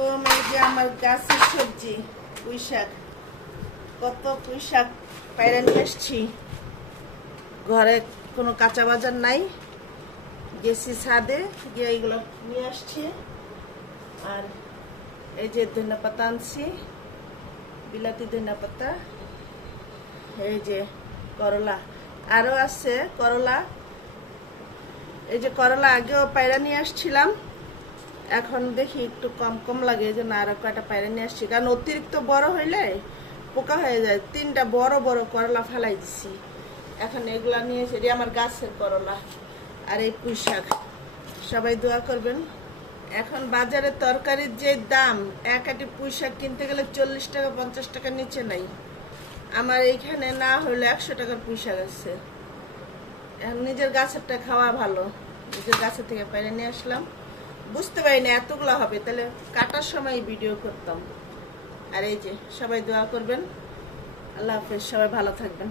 আলাইকুম। এই যে আমার গাছের সবজি পুঁই শাক, কত পুঁই শাক পায়রা নিয়ে এসছি। ঘরে কোনো কাঁচা বাজার নাই, গেছি ছাদে গিয়ে এইগুলো নিয়ে আসছি। আর এই যে ধনিয়া পাতা আনছি, বিলাতি ধনিয়া পাতা, এই যে করলা আরও আছে করলা। এই যে করলা আগেও পায়রা নিয়ে আসছিলাম, এখন দেখি একটু কম কম লাগে, এই জন্য আরো কয়টা পায়রা নিয়ে আসছি। কারণ অতিরিক্ত বড় হইলে পোকা হয়ে যায়। 3টা বড় বড় করলা ফেলাই দিছি। এখন এগুলা নিয়ে এসে আমার গাছের করলা। আর এই পুঁই শাক, সবাই দোয়া করবেন। এখন বাজারে তরকারির যে দাম, এক আটি পুঁই শাক কিনতে গেলে 40 টাকা 50 টাকার নিচে নাই। আমার এইখানে না হইলে 100 টাকার পুঁই শাক আছে। এখন নিজের গাছেরটা খাওয়া ভালো, নিজের গাছের থেকে পায়রা নিয়ে আসলাম। বুঝতে পারি না এতগুলো হবে, তাহলে কাটার সময় ভিডিও করতাম। আর এই যে সবাই দোয়া করবেন। আল্লাহ হাফেজ, সবাই ভালো থাকবেন।